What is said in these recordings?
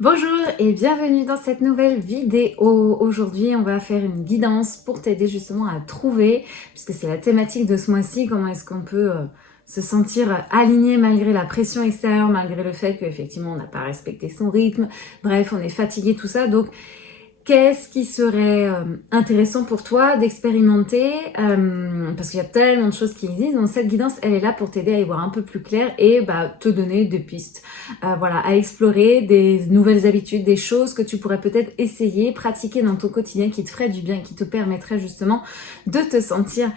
Bonjour et bienvenue dans cette nouvelle vidéo. Aujourd'hui, on va faire une guidance pour t'aider justement à trouver, puisque c'est la thématique de ce mois-ci, comment est-ce qu'on peut se sentir aligné malgré la pression extérieure, malgré le fait qu'effectivement on n'a pas respecté son rythme, bref, on est fatigué, tout ça. Donc, qu'est-ce qui serait intéressant pour toi d'expérimenter parce qu'il y a tellement de choses qui existent. Donc cette guidance, elle est là pour t'aider à y voir un peu plus clair et te donner des pistes, voilà, à explorer des nouvelles habitudes, des choses que tu pourrais peut-être essayer, pratiquer dans ton quotidien qui te ferait du bien, qui te permettrait justement de te sentir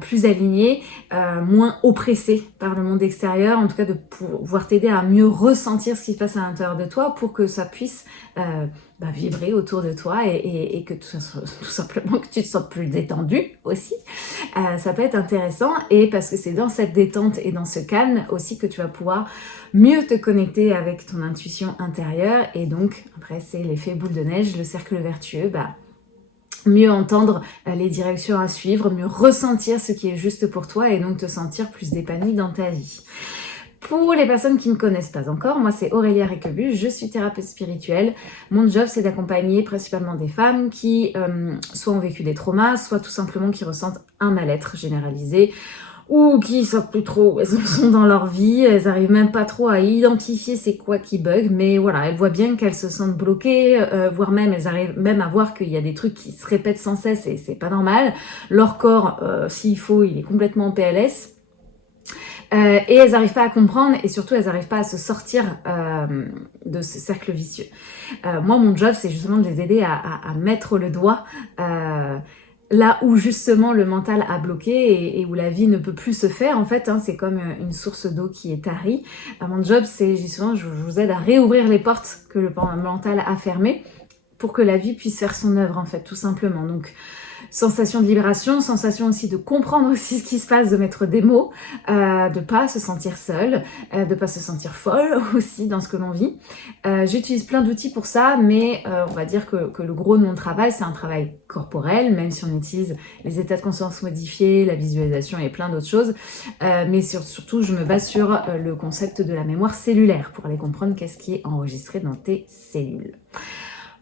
plus aligné, moins oppressé par le monde extérieur, en tout cas de pouvoir t'aider à mieux ressentir ce qui se passe à l'intérieur de toi pour que ça puisse vibrer autour de toi et que tout simplement que tu te sens plus détendu aussi. Ça peut être intéressant et parce que c'est dans cette détente et dans ce calme aussi que tu vas pouvoir mieux te connecter avec ton intuition intérieure et donc après c'est l'effet boule de neige, le cercle vertueux, mieux entendre les directions à suivre, mieux ressentir ce qui est juste pour toi et donc te sentir plus épanoui dans ta vie. Pour les personnes qui ne me connaissent pas encore, moi c'est Aurélia Réquebus, je suis thérapeute spirituelle. Mon job c'est d'accompagner principalement des femmes qui soit ont vécu des traumas, soit tout simplement qui ressentent un mal-être généralisé ou qui savent plus trop où elles sont dans leur vie, elles arrivent même pas trop à identifier c'est quoi qui bug, mais voilà, elles voient bien qu'elles se sentent bloquées, voire même elles arrivent même à voir qu'il y a des trucs qui se répètent sans cesse et c'est pas normal. Leur corps, s'il faut, il est complètement en PLS. Et elles n'arrivent pas à comprendre et surtout elles n'arrivent pas à se sortir de ce cercle vicieux. Moi mon job c'est justement de les aider à mettre le doigt là où justement le mental a bloqué et où la vie ne peut plus se faire en fait, c'est comme une source d'eau qui est tarie. Mon job c'est justement, je vous aide à réouvrir les portes que le mental a fermées pour que la vie puisse faire son œuvre en fait, tout simplement. Donc sensation de libération, sensation aussi de comprendre aussi ce qui se passe, de mettre des mots, de pas se sentir seule, de pas se sentir folle aussi dans ce que l'on vit. J'utilise plein d'outils pour ça, mais on va dire que le gros de mon travail, c'est un travail corporel, même si on utilise les états de conscience modifiés, la visualisation et plein d'autres choses. Mais surtout, je me base sur le concept de la mémoire cellulaire pour aller comprendre qu'est-ce qui est enregistré dans tes cellules.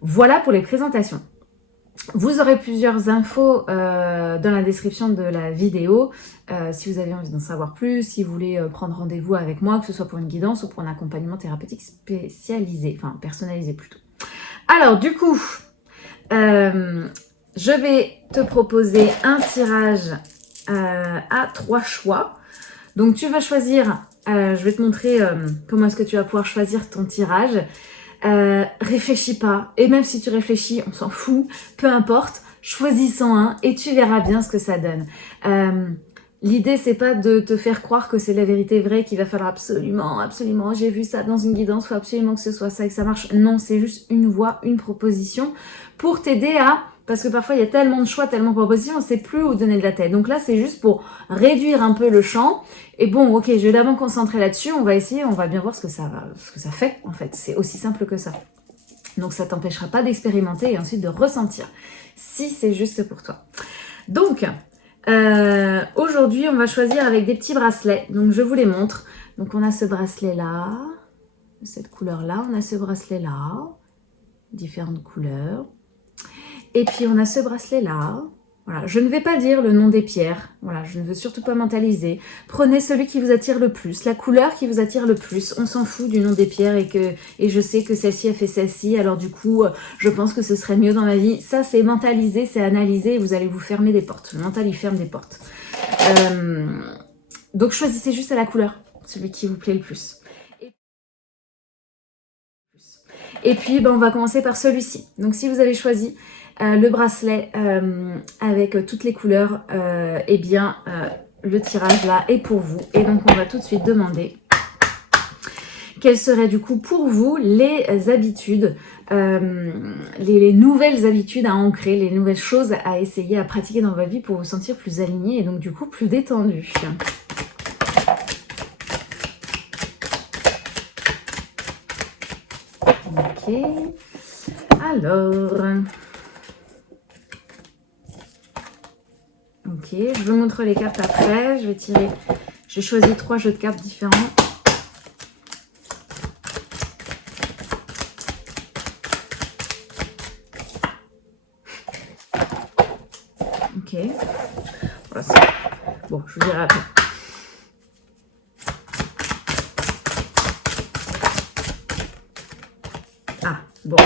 Voilà pour les présentations. Vous aurez plusieurs infos dans la description de la vidéo si vous avez envie d'en savoir plus, si vous voulez prendre rendez-vous avec moi, que ce soit pour une guidance ou pour un accompagnement thérapeutique spécialisé, enfin personnalisé plutôt. Alors du coup, je vais te proposer un tirage à 3 choix. Donc tu vas choisir, je vais te montrer comment est-ce que tu vas pouvoir choisir ton tirage. Réfléchis pas, et même si tu réfléchis, on s'en fout, peu importe, choisis-en un et tu verras bien ce que ça donne. L'idée c'est pas de te faire croire que c'est la vérité vraie, qu'il va falloir absolument, j'ai vu ça dans une guidance, faut absolument que ce soit ça et que ça marche. Non, c'est juste une voie, une proposition pour t'aider à... Parce que parfois il y a tellement de choix, tellement de propositions, on ne sait plus où donner de la tête. Donc là c'est juste pour réduire un peu le champ. Et bon, ok, je vais d'abord me concentrer là-dessus, on va essayer, on va bien voir ce que ça fait en fait. C'est aussi simple que ça. Donc ça t'empêchera pas d'expérimenter et ensuite de ressentir si c'est juste pour toi. Donc aujourd'hui on va choisir avec des petits bracelets. Donc je vous les montre. Donc on a ce bracelet là, cette couleur là, on a ce bracelet là, différentes couleurs. Et puis on a ce bracelet là. Voilà, je ne vais pas dire le nom des pierres, voilà, je ne veux surtout pas mentaliser. Prenez celui qui vous attire le plus, la couleur qui vous attire le plus. On s'en fout du nom des pierres et je sais que celle-ci a fait celle-ci, alors du coup, je pense que ce serait mieux dans ma vie. Ça, c'est mentaliser, c'est analyser et vous allez vous fermer des portes. Le mental, il ferme des portes. Donc choisissez juste la couleur, celui qui vous plaît le plus. Et puis, on va commencer par celui-ci. Donc si vous avez choisi le bracelet avec toutes les couleurs, le tirage là est pour vous. Et donc on va tout de suite demander quelles seraient du coup pour vous les habitudes, les nouvelles habitudes à ancrer, les nouvelles choses à essayer, à pratiquer dans votre vie pour vous sentir plus aligné et donc du coup plus détendu. Ok, alors... Ok, je vous montre les cartes après. Je vais tirer. J'ai choisi 3 jeux de cartes différents. Ok. Voilà, bon, je vous dirai après. Ah, bon.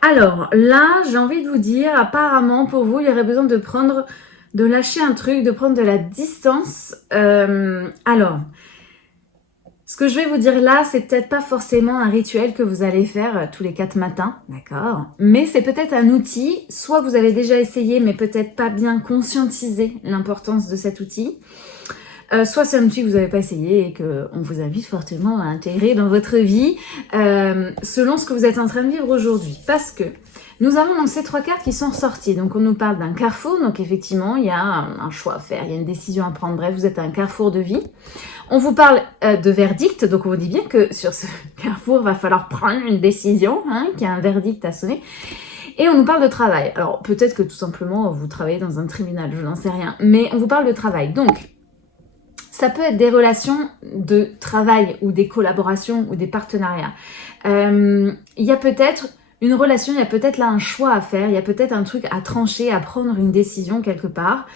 Alors, là, j'ai envie de vous dire, apparemment, pour vous, il y aurait besoin de lâcher un truc, de prendre de la distance. Alors, ce que je vais vous dire là, c'est peut-être pas forcément un rituel que vous allez faire tous les 4 matins, d'accord? Mais c'est peut-être un outil, soit vous avez déjà essayé, mais peut-être pas bien conscientisé l'importance de cet outil. Soit c'est un outil que vous n'avez pas essayé et qu'on vous invite fortement à intégrer dans votre vie selon ce que vous êtes en train de vivre aujourd'hui. Parce que nous avons donc ces 3 cartes qui sont ressorties. Donc on nous parle d'un carrefour, donc effectivement il y a un choix à faire, il y a une décision à prendre, bref vous êtes à un carrefour de vie. On vous parle de verdict, donc on vous dit bien que sur ce carrefour il va falloir prendre une décision, qu'il y a un verdict à sonner. Et on nous parle de travail. Alors peut-être que tout simplement vous travaillez dans un tribunal, je n'en sais rien, mais on vous parle de travail. Donc ça peut être des relations de travail ou des collaborations ou des partenariats. Il y a peut-être une relation, il y a peut-être là un choix à faire, il y a peut-être un truc à trancher, à prendre une décision quelque part.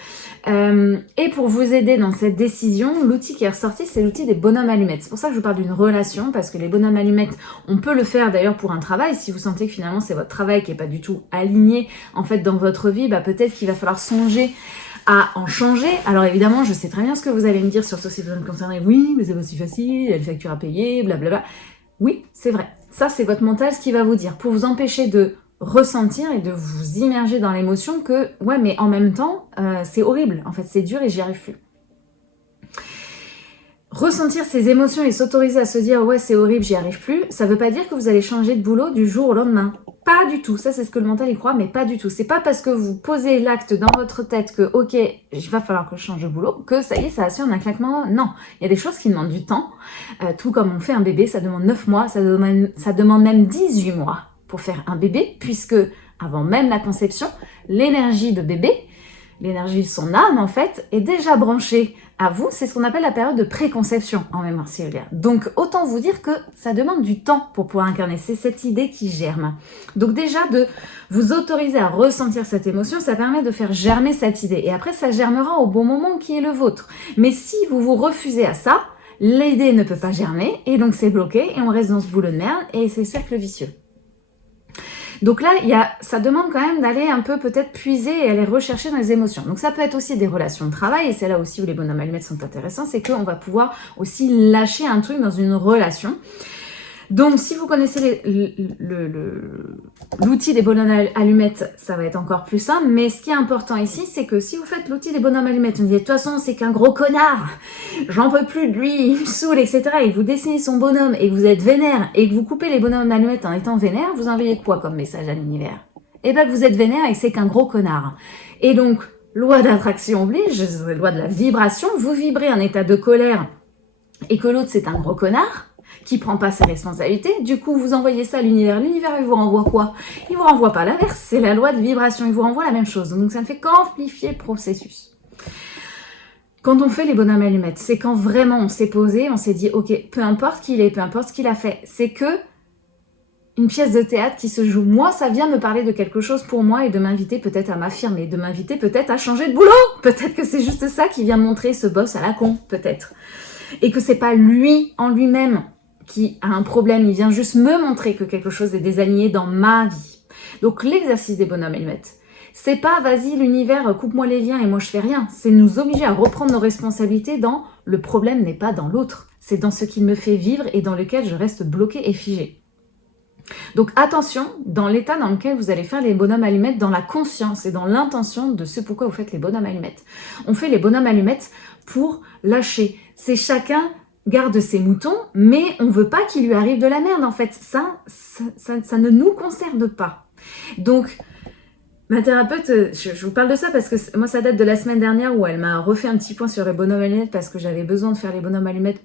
Et pour vous aider dans cette décision, l'outil qui est ressorti, c'est l'outil des bonhommes allumettes. C'est pour ça que je vous parle d'une relation, parce que les bonhommes allumettes, on peut le faire d'ailleurs pour un travail. Si vous sentez que finalement c'est votre travail qui n'est pas du tout aligné en fait dans votre vie, bah peut-être qu'il va falloir songer à en changer. Alors évidemment, je sais très bien ce que vous allez me dire, surtout si vous êtes concerné. Oui, mais c'est pas si facile, il y a une facture à payer, blablabla. Oui, c'est vrai. Ça, c'est votre mental ce qui va vous dire, pour vous empêcher de ressentir et de vous immerger dans l'émotion que, ouais, mais en même temps, c'est horrible. En fait, c'est dur et j'y arrive plus. Ressentir ces émotions et s'autoriser à se dire « ouais, c'est horrible, j'y arrive plus », ça veut pas dire que vous allez changer de boulot du jour au lendemain. Pas du tout. Ça, c'est ce que le mental y croit, mais pas du tout. C'est pas parce que vous posez l'acte dans votre tête que « ok, il va falloir que je change de boulot » que ça y est, ça assure un claquement. Non, il y a des choses qui demandent du temps. Tout comme on fait un bébé, ça demande 9 mois, ça demande même 18 mois pour faire un bébé, puisque avant même la conception, l'énergie de bébé, l'énergie de son âme, en fait, est déjà branchée à vous. C'est ce qu'on appelle la période de préconception en mémoire cellulaire. Donc, autant vous dire que ça demande du temps pour pouvoir incarner. C'est cette idée qui germe. Donc déjà, de vous autoriser à ressentir cette émotion, ça permet de faire germer cette idée. Et après, ça germera au bon moment qui est le vôtre. Mais si vous vous refusez à ça, l'idée ne peut pas germer, et donc c'est bloqué, et on reste dans ce boulot de merde, et c'est cercle vicieux. Donc là, ça demande quand même d'aller un peu peut-être puiser et aller rechercher dans les émotions. Donc ça peut être aussi des relations de travail, et c'est là aussi où les bonhommes allumettes sont intéressants, c'est qu'on va pouvoir aussi lâcher un truc dans une relation. Donc si vous connaissez l'outil des bonhommes allumettes, ça va être encore plus simple. Mais ce qui est important ici, c'est que si vous faites l'outil des bonhommes allumettes, on dit de toute façon c'est qu'un gros connard, j'en peux plus de lui, il me saoule, etc. Et vous dessinez son bonhomme et que vous êtes vénère et que vous coupez les bonhommes allumettes en étant vénère, vous envoyez quoi comme message à l'univers? Eh bien que vous êtes vénère et que c'est qu'un gros connard. Et donc, loi d'attraction oblige, loi de la vibration, vous vibrez un état de colère et que l'autre c'est un gros connard qui prend pas ses responsabilités, du coup vous envoyez ça à l'univers, il vous renvoie quoi? Il vous renvoie pas l'inverse, c'est la loi de vibration, il vous renvoie la même chose, donc ça ne fait qu'amplifier le processus. Quand on fait les bonhommes allumettes, c'est quand vraiment on s'est posé, on s'est dit ok, peu importe qui il est, peu importe ce qu'il a fait, c'est que une pièce de théâtre qui se joue. Moi, ça vient me parler de quelque chose pour moi et de m'inviter peut-être à m'affirmer, de m'inviter peut-être à changer de boulot, peut-être que c'est juste ça qui vient montrer ce boss à la con, peut-être. Et que c'est pas lui en lui-même qui a un problème, il vient juste me montrer que quelque chose est désaligné dans ma vie. Donc l'exercice des bonhommes allumettes, c'est pas vas-y l'univers coupe-moi les liens et moi je fais rien, c'est nous obliger à reprendre nos responsabilités dans le problème n'est pas dans l'autre, c'est dans ce qu'il me fait vivre et dans lequel je reste bloqué et figé. Donc attention, dans l'état dans lequel vous allez faire les bonhommes allumettes, dans la conscience et dans l'intention de ce pourquoi vous faites les bonhommes allumettes. On fait les bonhommes allumettes pour lâcher. C'est chacun garde ses moutons, mais on veut pas qu'il lui arrive de la merde en fait. Ça ne nous concerne pas. Donc, ma thérapeute, je vous parle de ça parce que moi ça date de la semaine dernière où elle m'a refait un petit point sur les bonhommes allumettes parce que j'avais besoin de faire les bonhommes allumettes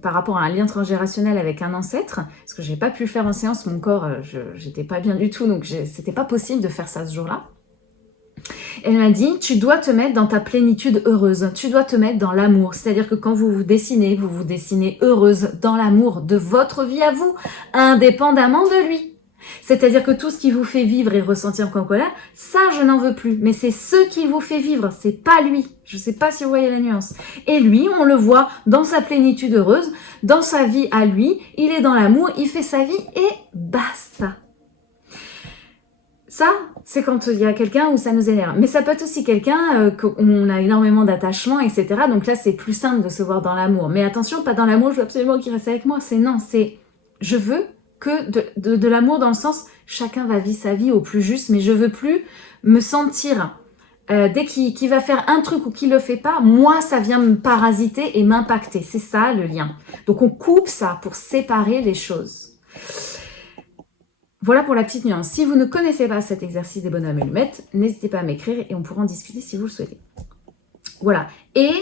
par rapport à un lien transgénérationnel avec un ancêtre, parce que j'ai pas pu le faire en séance, mon corps, j'étais pas bien du tout, donc c'était pas possible de faire ça ce jour-là. Elle m'a dit, tu dois te mettre dans ta plénitude heureuse, tu dois te mettre dans l'amour, c'est-à-dire que quand vous vous dessinez heureuse dans l'amour de votre vie à vous, indépendamment de lui. C'est-à-dire que tout ce qui vous fait vivre et ressentir comme colère, ça, je n'en veux plus. Mais c'est ce qui vous fait vivre, c'est pas lui. Je sais pas si vous voyez la nuance. Et lui, on le voit dans sa plénitude heureuse, dans sa vie à lui, il est dans l'amour, il fait sa vie et basta. Ça, c'est quand il y a quelqu'un où ça nous énerve. Mais ça peut être aussi quelqu'un qu'on a énormément d'attachement, etc. Donc là, c'est plus simple de se voir dans l'amour. Mais attention, pas dans l'amour, je veux absolument qu'il reste avec moi. C'est non, c'est je veux que de l'amour dans le sens, chacun va vivre sa vie au plus juste, mais je veux plus me sentir, dès qu'il va faire un truc ou qu'il le fait pas, moi, ça vient me parasiter et m'impacter. C'est ça, le lien. Donc, on coupe ça pour séparer les choses. Voilà pour la petite nuance. Si vous ne connaissez pas cet exercice des bonhommes allumettes, n'hésitez pas à m'écrire et on pourra en discuter si vous le souhaitez. Voilà. Et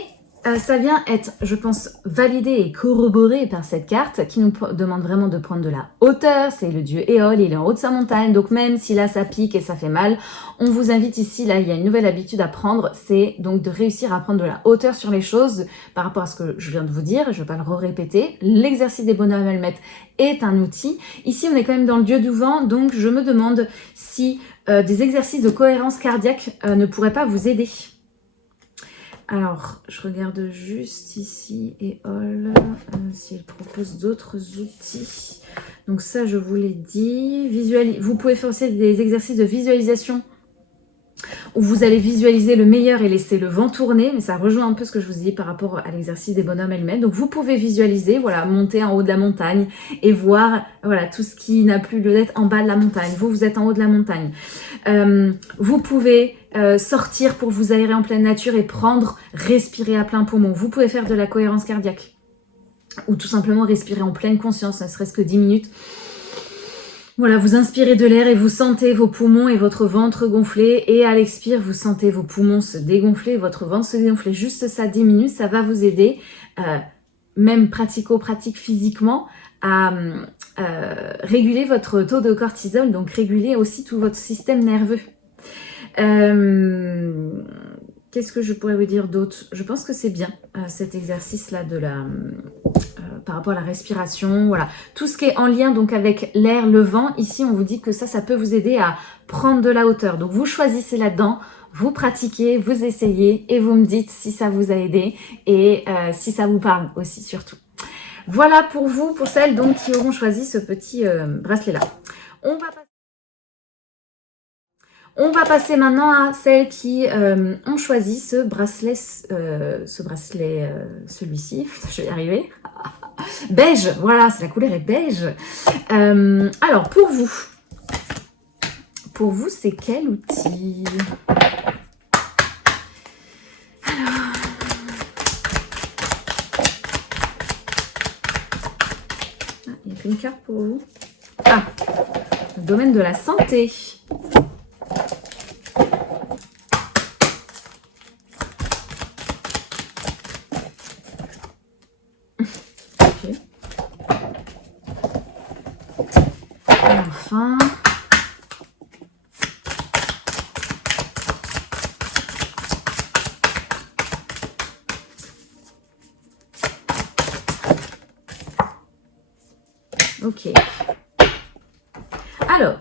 ça vient être, je pense, validé et corroboré par cette carte qui nous demande vraiment de prendre de la hauteur. C'est le dieu Éole, il est en haut de sa montagne. Donc même si là ça pique et ça fait mal, on vous invite ici, là il y a une nouvelle habitude à prendre, c'est donc de réussir à prendre de la hauteur sur les choses par rapport à ce que je viens de vous dire. Je ne vais pas le répéter. L'exercice des bonhommes allumettes est un outil. Ici on est quand même dans le dieu du vent, donc je me demande si des exercices de cohérence cardiaque ne pourraient pas vous aider. Alors, je regarde juste ici, Éole, si elle propose d'autres outils. Donc ça, je vous l'ai dit. Vous pouvez faire aussi des exercices de visualisation où vous allez visualiser le meilleur et laisser le vent tourner. Mais ça rejoint un peu ce que je vous ai dit par rapport à l'exercice des bonhommes allumettes. Donc vous pouvez visualiser, voilà, monter en haut de la montagne et voir, voilà, tout ce qui n'a plus lieu d'être en bas de la montagne. Vous êtes en haut de la montagne. Vous pouvez sortir pour vous aérer en pleine nature et respirer à plein poumon. Vous pouvez faire de la cohérence cardiaque ou tout simplement respirer en pleine conscience, ne serait-ce que 10 minutes. Voilà, vous inspirez de l'air et vous sentez vos poumons et votre ventre gonfler. Et à l'expire, vous sentez vos poumons se dégonfler, votre ventre se dégonfler. Juste ça, 10 minutes, ça va vous aider, même pratico-pratique physiquement, à réguler votre taux de cortisol, donc réguler aussi tout votre système nerveux. Qu'est-ce que je pourrais vous dire d'autre? Je pense que c'est bien cet exercice-là de la par rapport à la respiration, voilà. Tout ce qui est en lien donc avec l'air, le vent, ici on vous dit que ça peut vous aider à prendre de la hauteur. Donc vous choisissez là-dedans, vous pratiquez, vous essayez et vous me dites si ça vous a aidé et si ça vous parle aussi surtout. Voilà pour vous, pour celles donc qui auront choisi ce petit bracelet-là. On va passer maintenant à celles qui ont choisi ce bracelet, celui-ci, je vais y arriver. Beige, voilà, la couleur est beige. Alors, pour vous, c'est quel outil? Alors, il n'y a qu'une carte pour vous. Ah, le domaine de la santé. Enfin, ok. Alors,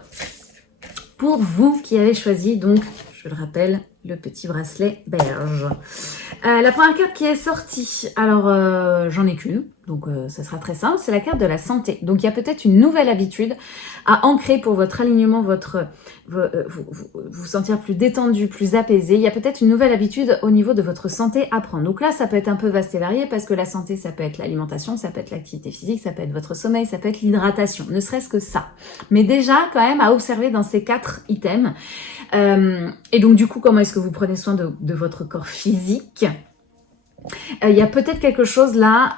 pour vous qui avez choisi, donc, je le rappelle, le petit bracelet beige. La première carte qui est sortie, alors j'en ai qu'une, donc ça sera très simple, c'est la carte de la santé. Donc il y a peut-être une nouvelle habitude à ancrer pour votre alignement, vous sentir plus détendu, plus apaisé. Il y a peut-être une nouvelle habitude au niveau de votre santé à prendre. Donc là, ça peut être un peu vaste et varié parce que la santé, ça peut être l'alimentation, ça peut être l'activité physique, ça peut être votre sommeil, ça peut être l'hydratation, ne serait-ce que ça. Mais déjà, quand même, à observer dans ces 4 items. Et donc du coup, comment est-ce que vous prenez soin de votre corps physique? Il y a peut-être quelque chose là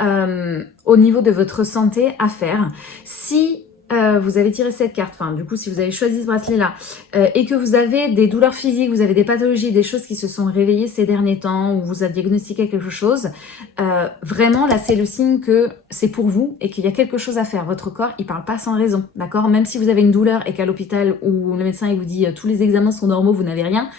au niveau de votre santé à faire. Si vous avez tiré cette carte, enfin du coup si vous avez choisi ce bracelet là et que vous avez des douleurs physiques, vous avez des pathologies, des choses qui se sont réveillées ces derniers temps, ou vous a diagnostiqué quelque chose, vraiment là c'est le signe que c'est pour vous et qu'il y a quelque chose à faire. Votre corps il parle pas sans raison, d'accord? Même si vous avez une douleur et qu'à l'hôpital où le médecin il vous dit tous les examens sont normaux, vous n'avez rien,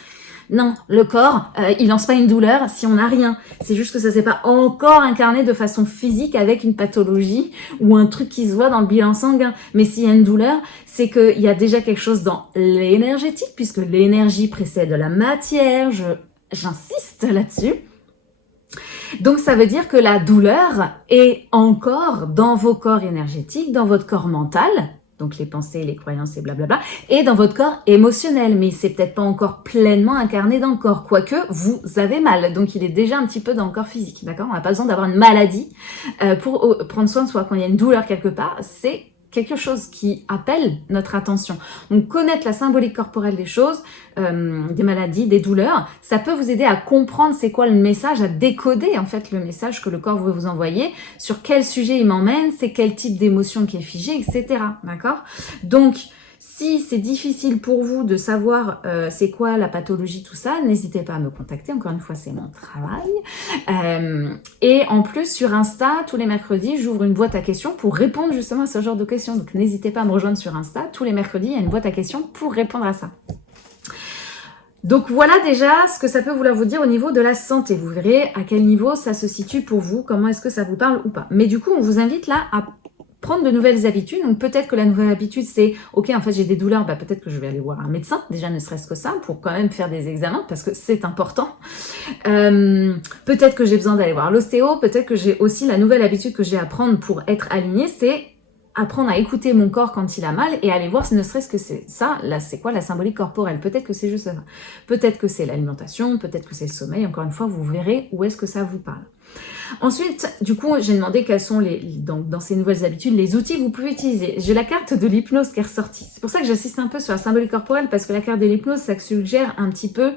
Non, le corps, il lance pas une douleur si on n'a rien. C'est juste que ça s'est pas encore incarné de façon physique avec une pathologie ou un truc qui se voit dans le bilan sanguin. Mais s'il y a une douleur, c'est qu'il y a déjà quelque chose dans l'énergétique, puisque l'énergie précède la matière, j'insiste là-dessus. Donc ça veut dire que la douleur est encore dans vos corps énergétiques, dans votre corps mental, donc les pensées, les croyances et blablabla, et dans votre corps émotionnel, mais c'est peut-être pas encore pleinement incarné dans le corps, quoique vous avez mal, donc il est déjà un petit peu dans le corps physique, d'accord? On n'a pas besoin d'avoir une maladie pour prendre soin de soi. Quand il y a une douleur quelque part, c'est quelque chose qui appelle notre attention. Donc connaître la symbolique corporelle des choses, des maladies, des douleurs, ça peut vous aider à comprendre c'est quoi le message, à décoder en fait le message que le corps veut vous envoyer, sur quel sujet il m'emmène, c'est quel type d'émotion qui est figé, etc. D'accord? Donc si c'est difficile pour vous de savoir c'est quoi la pathologie, tout ça, n'hésitez pas à me contacter. Encore une fois, c'est mon travail. Et en plus, sur Insta, tous les mercredis, j'ouvre une boîte à questions pour répondre justement à ce genre de questions. Donc, n'hésitez pas à me rejoindre sur Insta. Tous les mercredis, il y a une boîte à questions pour répondre à ça. Donc voilà déjà ce que ça peut vouloir vous dire au niveau de la santé. Vous verrez à quel niveau ça se situe pour vous, comment est-ce que ça vous parle ou pas. Mais du coup, on vous invite là à prendre de nouvelles habitudes. Donc peut-être que la nouvelle habitude c'est ok, en fait j'ai des douleurs, bah peut-être que je vais aller voir un médecin, déjà ne serait-ce que ça, pour quand même faire des examens parce que c'est important. Peut-être que j'ai besoin d'aller voir l'ostéo, peut-être que j'ai aussi la nouvelle habitude que j'ai à prendre pour être alignée, c'est apprendre à écouter mon corps quand il a mal et aller voir si ne serait-ce que c'est ça, là c'est quoi la symbolique corporelle. Peut-être que c'est juste ça, peut-être que c'est l'alimentation, peut-être que c'est le sommeil. Encore une fois, vous verrez où est-ce que ça vous parle. Ensuite, du coup, j'ai demandé quels sont dans ces nouvelles habitudes, les outils que vous pouvez utiliser. J'ai la carte de l'hypnose qui est ressortie. C'est pour ça que j'insiste un peu sur la symbolique corporelle, parce que la carte de l'hypnose, ça suggère un petit peu,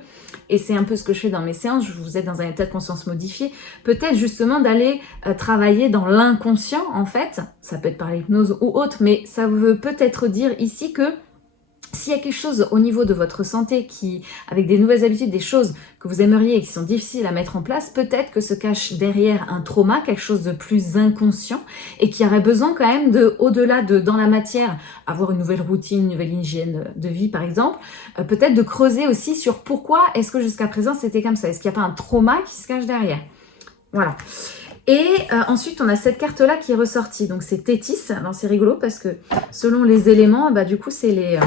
et c'est un peu ce que je fais dans mes séances, vous êtes dans un état de conscience modifié, peut-être justement d'aller travailler dans l'inconscient, en fait. Ça peut être par l'hypnose ou autre, mais ça veut peut-être dire ici que s'il y a quelque chose au niveau de votre santé qui, avec des nouvelles habitudes, des choses que vous aimeriez et qui sont difficiles à mettre en place, peut-être que se cache derrière un trauma, quelque chose de plus inconscient et qui aurait besoin quand même de, au-delà de, dans la matière, avoir une nouvelle routine, une nouvelle hygiène de vie par exemple, peut-être de creuser aussi sur pourquoi est-ce que jusqu'à présent c'était comme ça, est-ce qu'il n'y a pas un trauma qui se cache derrière? Voilà. Et ensuite, on a cette carte-là qui est ressortie. Donc, c'est Tétis. Alors, c'est rigolo parce que selon les éléments, bah, du coup, c'est les...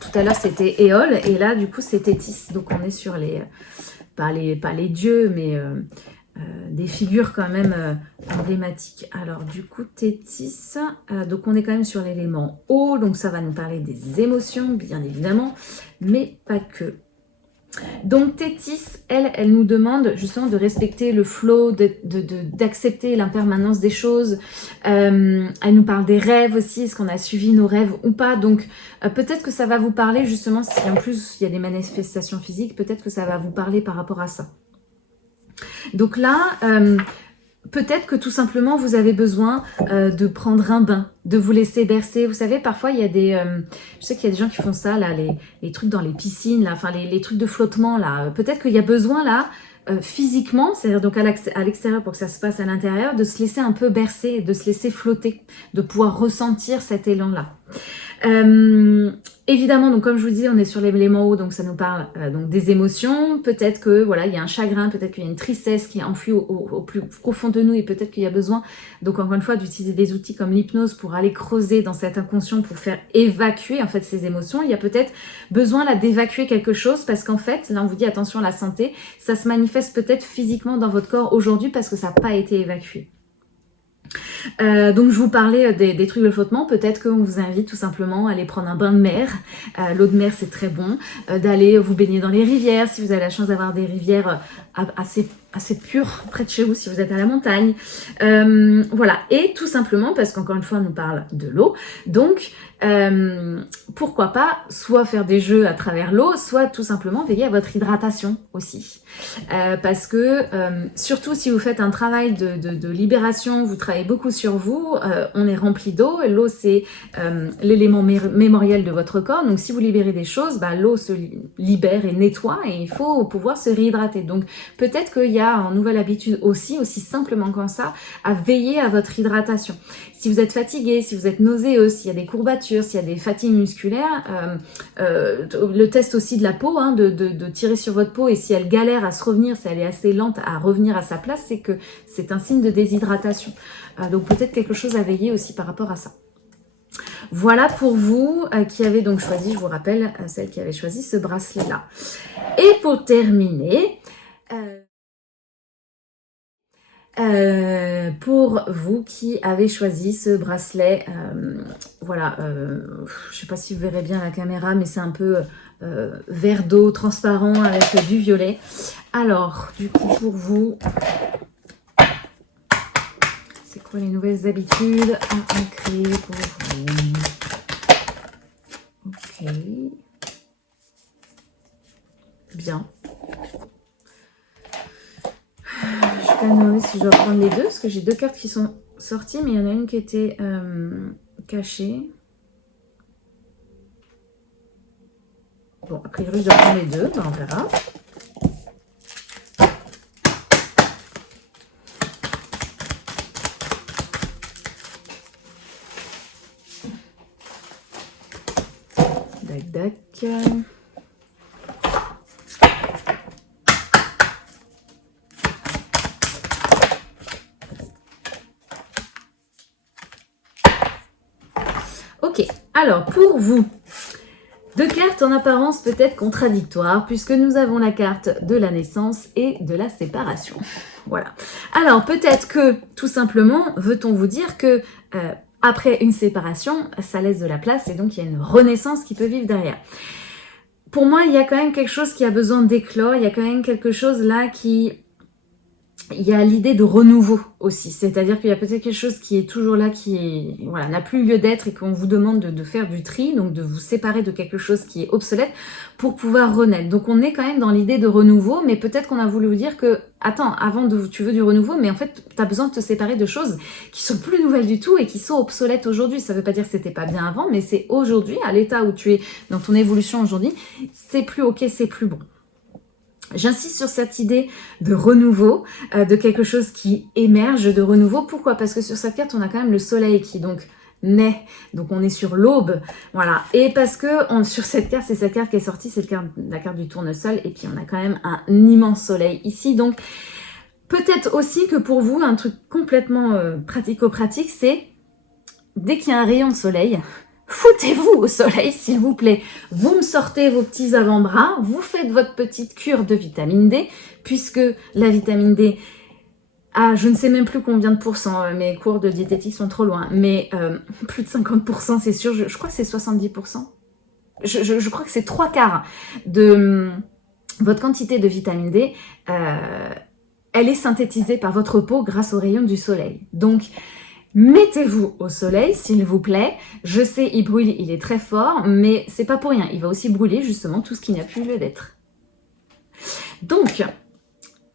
tout à l'heure, c'était Éole. Et là, du coup, c'est Tétis. Donc, on est sur les... pas les dieux, mais des figures quand même emblématiques. Alors, du coup, Tétis. Donc, on est quand même sur l'élément eau. Donc, ça va nous parler des émotions, bien évidemment. Mais pas que. Donc Tétis, elle nous demande justement de respecter le flow, d'accepter l'impermanence des choses. Elle nous parle des rêves aussi, est-ce qu'on a suivi nos rêves ou pas. Donc peut-être que ça va vous parler justement, si en plus il y a des manifestations physiques, peut-être que ça va vous parler par rapport à ça. Donc là... peut-être que tout simplement vous avez besoin de prendre un bain, de vous laisser bercer. Vous savez, parfois il y a des... je sais qu'il y a des gens qui font ça, là, les trucs dans les piscines, là, enfin les trucs de flottement, là. Peut-être qu'il y a besoin, là, physiquement, c'est-à-dire donc à l'extérieur pour que ça se passe à l'intérieur, de se laisser un peu bercer, de se laisser flotter, de pouvoir ressentir cet élan-là. Évidemment, donc comme je vous dis, on est sur l'élément eau, donc ça nous parle donc des émotions. Peut-être que voilà, il y a un chagrin, peut-être qu'il y a une tristesse qui est enfouie au plus profond de nous et peut-être qu'il y a besoin, donc encore une fois, d'utiliser des outils comme l'hypnose pour aller creuser dans cet inconscient pour faire évacuer en fait ces émotions. Il y a peut-être besoin là d'évacuer quelque chose parce qu'en fait, là on vous dit attention à la santé, ça se manifeste peut-être physiquement dans votre corps aujourd'hui parce que ça n'a pas été évacué. Donc je vous parlais des trucs de flottement, peut-être qu'on vous invite tout simplement à aller prendre un bain de mer, l'eau de mer c'est très bon, d'aller vous baigner dans les rivières, si vous avez la chance d'avoir des rivières assez pures près de chez vous, si vous êtes à la montagne, voilà, et tout simplement parce qu'encore une fois on nous parle de l'eau, donc pourquoi pas soit faire des jeux à travers l'eau, soit tout simplement veiller à votre hydratation aussi, parce que surtout si vous faites un travail de libération, vous travaillez beaucoup sur vous, on est rempli d'eau, l'eau c'est l'élément mémoriel de votre corps, donc si vous libérez des choses, bah, l'eau se libère et nettoie et il faut pouvoir se réhydrater, donc peut-être qu'il y a en nouvelle habitude aussi simplement comme ça, à veiller à votre hydratation. Si vous êtes fatigué, si vous êtes nauséeux, s'il y a des courbatures, s'il y a des fatigues musculaires, le test aussi de la peau, hein, de tirer sur votre peau, et si elle galère à se revenir, si elle est assez lente à revenir à sa place, c'est que c'est un signe de déshydratation. Donc peut-être quelque chose à veiller aussi par rapport à ça. Voilà pour vous qui avez donc choisi, je vous rappelle, celle qui avait choisi ce bracelet-là. Et pour terminer, pour vous qui avez choisi ce bracelet, voilà, je sais pas si vous verrez bien la caméra, mais c'est un peu vert d'eau transparent avec du violet. Alors, du coup, pour vous, c'est quoi les nouvelles habitudes à ancrer pour vous? Ok. Bien. Je vais quand même demander si je dois prendre les deux, parce que j'ai deux cartes qui sont sorties, mais il y en a une qui était cachée. Bon, a priori, je dois prendre les deux, ben on verra. Dac, dac. Ok, alors pour vous, deux cartes en apparence peut-être contradictoires, puisque nous avons la carte de la naissance et de la séparation. Voilà. Alors peut-être que, tout simplement, veut-on vous dire que après une séparation, ça laisse de la place et donc il y a une renaissance qui peut vivre derrière. Pour moi, il y a quand même quelque chose qui a besoin d'éclore, il y a quand même quelque chose là qui... Il y a l'idée de renouveau aussi, c'est-à-dire qu'il y a peut-être quelque chose qui est toujours là, qui voilà, n'a plus lieu d'être et qu'on vous demande de faire du tri, donc de vous séparer de quelque chose qui est obsolète pour pouvoir renaître. Donc on est quand même dans l'idée de renouveau, mais peut-être qu'on a voulu vous dire que, attends, tu veux du renouveau, mais en fait, tu as besoin de te séparer de choses qui sont plus nouvelles du tout et qui sont obsolètes aujourd'hui. Ça veut pas dire que c'était pas bien avant, mais c'est aujourd'hui, à l'état où tu es dans ton évolution aujourd'hui, c'est plus ok, c'est plus bon. J'insiste sur cette idée de renouveau, de quelque chose qui émerge de renouveau. Pourquoi? Parce que sur cette carte, on a quand même le soleil qui donc naît. Donc on est sur l'aube. Voilà. Et parce que sur cette carte, c'est cette carte qui est sortie, c'est la carte du tournesol. Et puis on a quand même un immense soleil ici. Donc peut-être aussi que pour vous, un truc complètement pratico-pratique, c'est dès qu'il y a un rayon de soleil... Foutez-vous au soleil, s'il vous plaît. Vous me sortez vos petits avant-bras, vous faites votre petite cure de vitamine D, puisque la vitamine D, je ne sais même plus combien de pourcents, mes cours de diététique sont trop loin, mais plus de 50%, c'est sûr, je crois que c'est 70%. Je crois que c'est 3/4 de votre quantité de vitamine D, elle est synthétisée par votre peau grâce aux rayons du soleil. Donc, mettez-vous au soleil, s'il vous plaît. Je sais, il brûle, il est très fort, mais c'est pas pour rien. Il va aussi brûler justement tout ce qui n'a plus lieu d'être. Donc,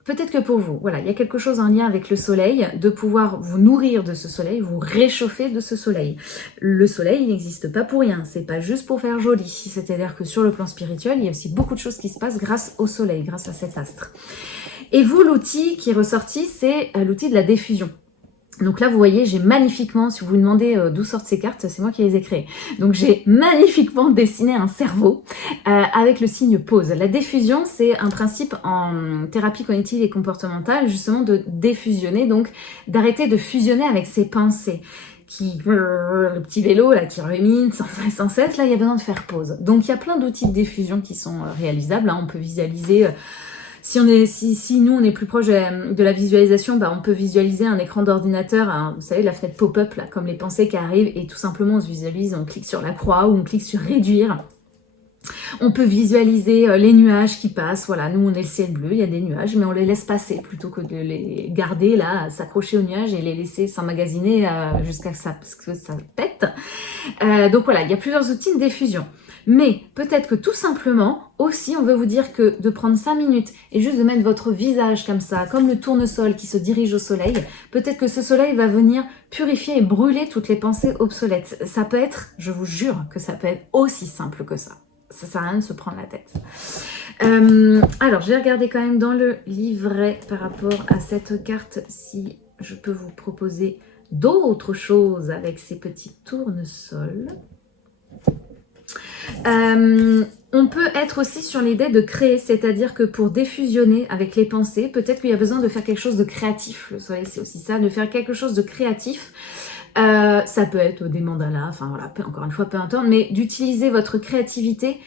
peut-être que pour vous, voilà, il y a quelque chose en lien avec le soleil, de pouvoir vous nourrir de ce soleil, vous réchauffer de ce soleil. Le soleil, il n'existe pas pour rien, c'est pas juste pour faire joli. C'est-à-dire que sur le plan spirituel, il y a aussi beaucoup de choses qui se passent grâce au soleil, grâce à cet astre. Et vous, l'outil qui est ressorti, c'est l'outil de la diffusion. Donc là, vous voyez, j'ai magnifiquement, si vous vous demandez d'où sortent ces cartes, c'est moi qui les ai créées. Donc j'ai magnifiquement dessiné un cerveau avec le signe pause. La diffusion, c'est un principe en thérapie cognitive et comportementale, justement de défusionner, donc d'arrêter de fusionner avec ses pensées. Le petit vélo là qui rumine sans cesse, là il y a besoin de faire pause. Donc il y a plein d'outils de diffusion qui sont réalisables. Hein. On peut visualiser... Si nous on est plus proche de la visualisation, on peut visualiser un écran d'ordinateur, vous savez, la fenêtre pop-up, là, comme les pensées qui arrivent, et tout simplement on se visualise, on clique sur la croix ou on clique sur réduire. On peut visualiser les nuages qui passent, voilà, nous on est le ciel bleu, il y a des nuages, mais on les laisse passer plutôt que de les garder là, s'accrocher aux nuages et les laisser s'emmagasiner jusqu'à ce que ça pète. Donc voilà, il y a plusieurs outils de diffusion. Mais peut-être que tout simplement, aussi, on veut vous dire que de prendre 5 minutes et juste de mettre votre visage comme ça, comme le tournesol qui se dirige au soleil, peut-être que ce soleil va venir purifier et brûler toutes les pensées obsolètes. Ça peut être, je vous jure que ça peut être aussi simple que ça. ça sert à rien de se prendre la tête. Alors, j'ai regardé quand même dans le livret par rapport à cette carte si je peux vous proposer d'autres choses avec ces petits tournesols. On peut être aussi sur l'idée de créer, c'est-à-dire que pour défusionner avec les pensées, peut-être qu'il y a besoin de faire quelque chose de créatif. Le soleil, c'est aussi ça, de faire quelque chose de créatif. Ça peut être des mandalas, enfin voilà, encore une fois, peu importe, mais d'utiliser votre créativité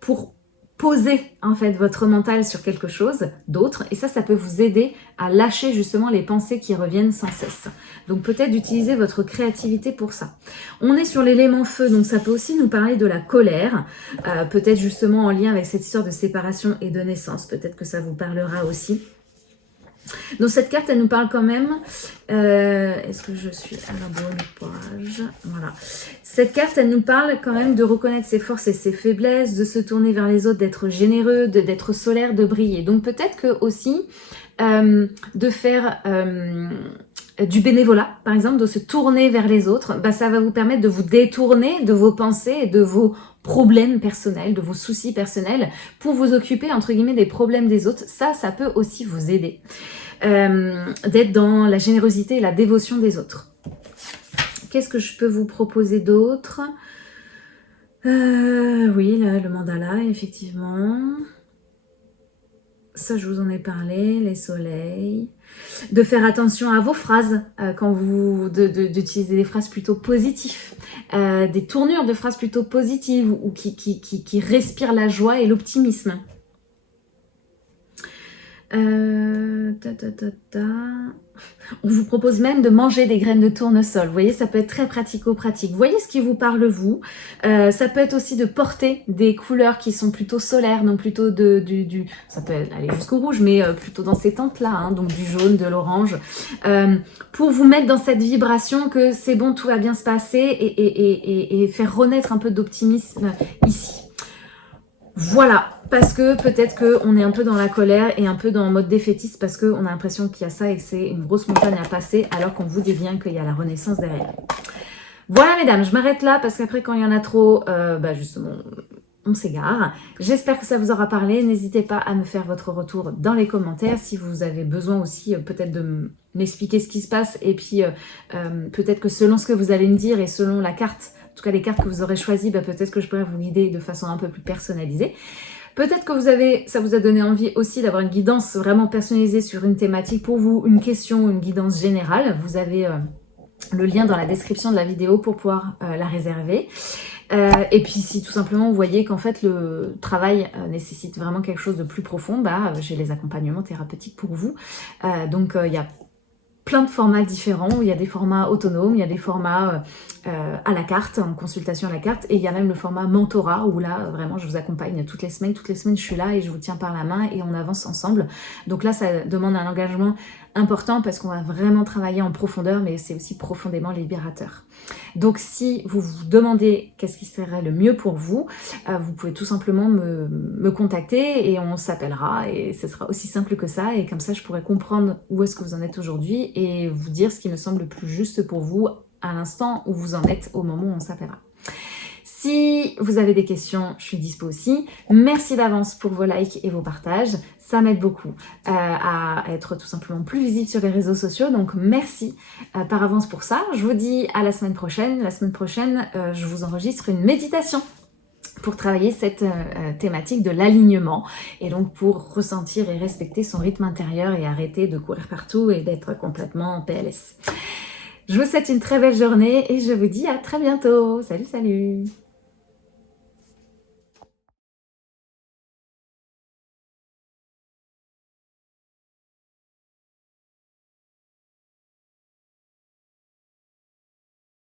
pour poser en fait votre mental sur quelque chose d'autre, et ça peut vous aider à lâcher justement les pensées qui reviennent sans cesse. Donc peut-être d'utiliser votre créativité pour ça. On est sur l'élément feu, donc ça peut aussi nous parler de la colère, peut-être justement en lien avec cette histoire de séparation et de naissance, peut-être que ça vous parlera aussi. Donc cette carte, elle nous parle quand même, est-ce que je suis à la bonne page? Voilà. Cette carte, elle nous parle quand même de reconnaître ses forces et ses faiblesses, de se tourner vers les autres, d'être généreux, d'être solaire, de briller. Donc peut-être que aussi de faire du bénévolat, par exemple, de se tourner vers les autres, bah, ça va vous permettre de vous détourner de vos pensées et de vos problèmes personnels, de vos soucis personnels, pour vous occuper, entre guillemets, des problèmes des autres. Ça peut aussi vous aider. D'être dans la générosité et la dévotion des autres. Qu'est-ce que je peux vous proposer d'autre? Oui, là, le mandala, effectivement. Ça, je vous en ai parlé, les soleils. De faire attention à vos phrases, quand vous d'utiliser des phrases plutôt positives, des tournures de phrases plutôt positives ou qui respirent la joie et l'optimisme. On vous propose même de manger des graines de tournesol. Vous voyez, ça peut être très pratico-pratique. Voyez ce qui vous parle vous. Ça peut être aussi de porter des couleurs qui sont plutôt solaires, non plutôt ça peut aller jusqu'au rouge, mais plutôt dans ces teintes-là, hein, donc du jaune, de l'orange, pour vous mettre dans cette vibration que c'est bon, tout va bien se passer et faire renaître un peu d'optimisme ici. Voilà, parce que peut-être qu'on est un peu dans la colère et un peu dans le mode défaitiste parce qu'on a l'impression qu'il y a ça et que c'est une grosse montagne à passer alors qu'on vous dit bien qu'il y a la renaissance derrière. Voilà mesdames, je m'arrête là parce qu'après quand il y en a trop, justement, on s'égare. J'espère que ça vous aura parlé. N'hésitez pas à me faire votre retour dans les commentaires si vous avez besoin aussi peut-être de m'expliquer ce qui se passe et puis peut-être que selon ce que vous allez me dire et selon la carte, en tout cas les cartes que vous aurez choisies, peut-être que je pourrais vous guider de façon un peu plus personnalisée. Peut-être que ça vous a donné envie aussi d'avoir une guidance vraiment personnalisée sur une thématique pour vous, une question, une guidance générale. Vous avez le lien dans la description de la vidéo pour pouvoir la réserver. Et puis si tout simplement vous voyez qu'en fait le travail nécessite vraiment quelque chose de plus profond, j'ai les accompagnements thérapeutiques pour vous. Donc il y a plein de formats différents, il y a des formats autonomes, il y a des formats à la carte, en consultation à la carte, et il y a même le format mentorat où là vraiment je vous accompagne toutes les semaines je suis là et je vous tiens par la main et on avance ensemble. Donc là ça demande un engagement important parce qu'on va vraiment travailler en profondeur, mais c'est aussi profondément libérateur. Donc si vous vous demandez qu'est-ce qui serait le mieux pour vous, vous pouvez tout simplement me contacter et on s'appellera et ce sera aussi simple que ça et comme ça je pourrai comprendre où est-ce que vous en êtes aujourd'hui et vous dire ce qui me semble le plus juste pour vous à l'instant où vous en êtes au moment où on s'appellera. Si vous avez des questions, je suis dispo aussi. Merci d'avance pour vos likes et vos partages. Ça m'aide beaucoup à être tout simplement plus visible sur les réseaux sociaux. Donc merci par avance pour ça. Je vous dis à la semaine prochaine. La semaine prochaine, je vous enregistre une méditation pour travailler cette thématique de l'alignement et donc pour ressentir et respecter son rythme intérieur et arrêter de courir partout et d'être complètement en PLS. Je vous souhaite une très belle journée et je vous dis à très bientôt. Salut, salut!